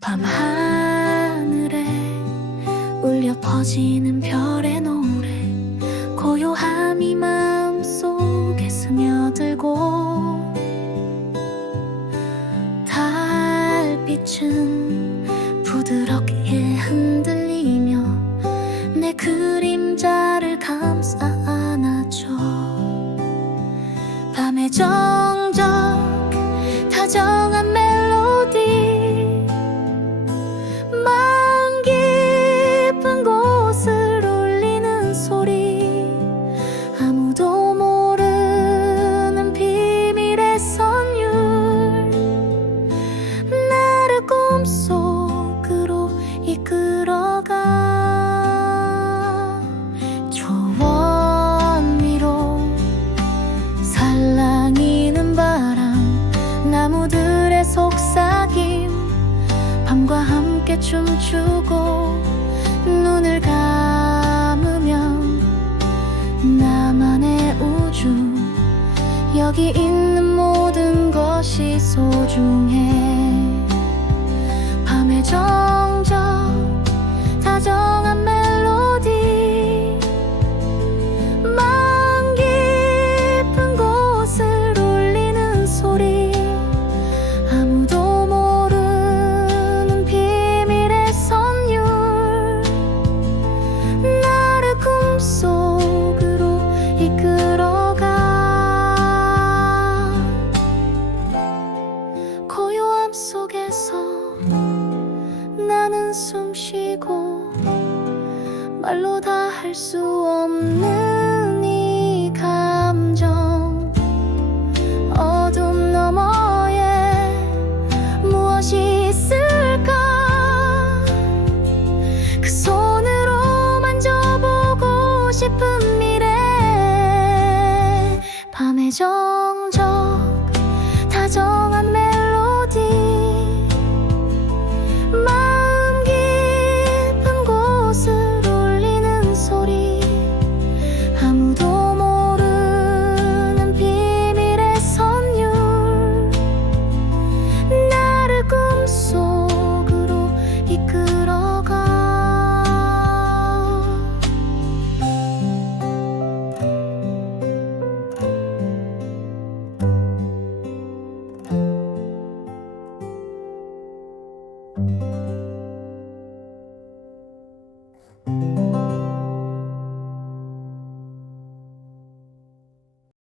밤하늘에 울려 퍼지는 별의 노래. 고요함이 마음속에 스며들고 달빛은 부드럽게 흔들 춤추고 눈을 감으면 나만의 우주 여기 있는 모든 것이 소중해. 밤의 정 속에서 나는 숨 쉬고 말로 다 할 수 없는